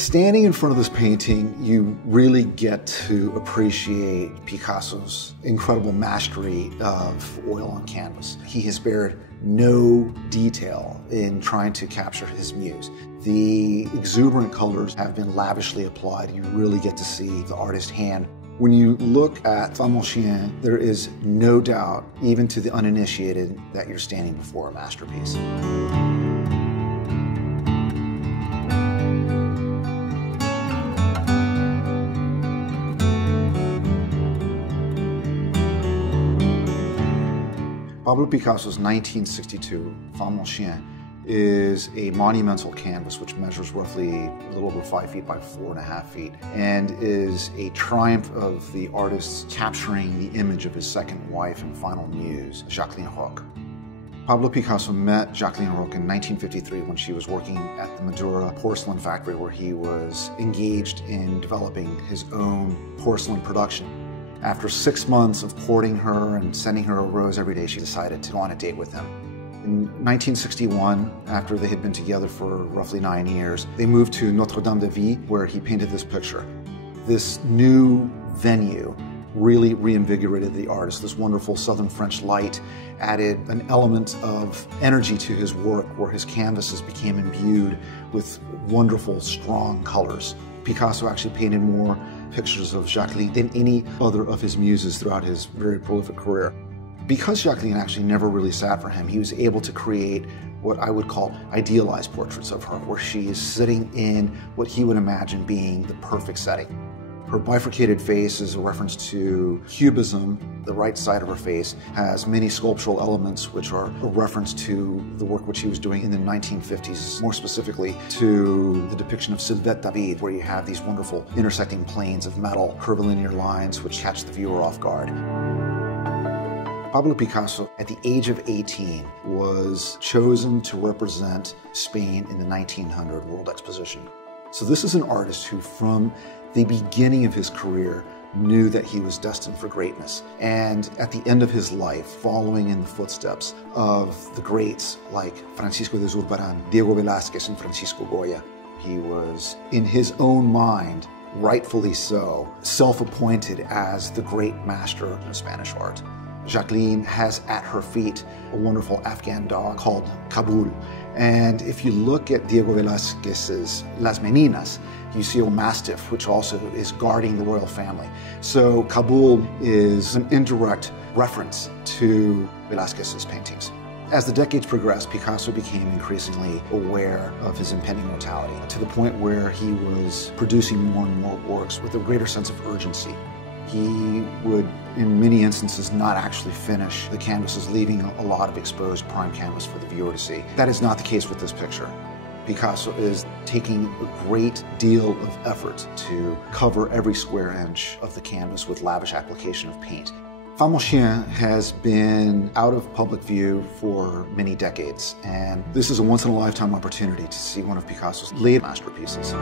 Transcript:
Standing in front of this painting, you really get to appreciate Picasso's incredible mastery of oil on canvas. He has spared no detail in trying to capture his muse. The exuberant colors have been lavishly applied. You really get to see the artist's hand. When you look at Femme Au Chien, there is no doubt, even to the uninitiated, that you're standing before a masterpiece. Pablo Picasso's 1962 Femme Au Chien is a monumental canvas which measures roughly a little over 5 feet by 4.5 feet and is a triumph of the artist capturing the image of his second wife and final muse, Jacqueline Roque. Pablo Picasso met Jacqueline Roque in 1953 when she was working at the Madoura porcelain factory where he was engaged in developing his own porcelain production. After 6 months of courting her and sending her a rose every day, she decided to go on a date with him. In 1961, after they had been together for roughly 9 years, they moved to Notre-Dame-de-Vie, where he painted this picture. This new venue really reinvigorated the artist. This wonderful Southern French light added an element of energy to his work, where his canvases became imbued with wonderful, strong colors. Picasso actually painted more pictures of Jacqueline than any other of his muses throughout his very prolific career. Because Jacqueline actually never really sat for him, he was able to create what I would call idealized portraits of her, where she is sitting in what he would imagine being the perfect setting. Her bifurcated face is a reference to cubism. The right side of her face has many sculptural elements which are a reference to the work which he was doing in the 1950s, more specifically to the depiction of Silhouette David, where you have these wonderful intersecting planes of metal, curvilinear lines which catch the viewer off guard. Pablo Picasso, at the age of 18, was chosen to represent Spain in the 1900 World Exposition. So this is an artist who, from the beginning of his career, knew that he was destined for greatness. And at the end of his life, following in the footsteps of the greats like Francisco de Zurbarán, Diego Velázquez, and Francisco Goya, he was, in his own mind, rightfully so, self-appointed as the great master of Spanish art. Jacqueline has at her feet a wonderful Afghan dog called Kabul. And if you look at Diego Velázquez's Las Meninas, you see a mastiff, which also is guarding the royal family. So Kabul is an indirect reference to Velázquez's paintings. As the decades progressed, Picasso became increasingly aware of his impending mortality, to the point where he was producing more and more works with a greater sense of urgency. He would, in many instances, not actually finish the canvases, leaving a lot of exposed prime canvas for the viewer to see. That is not the case with this picture. Picasso is taking a great deal of effort to cover every square inch of the canvas with lavish application of paint. Femme Au Chien has been out of public view for many decades, and this is a once-in-a-lifetime opportunity to see one of Picasso's late masterpieces.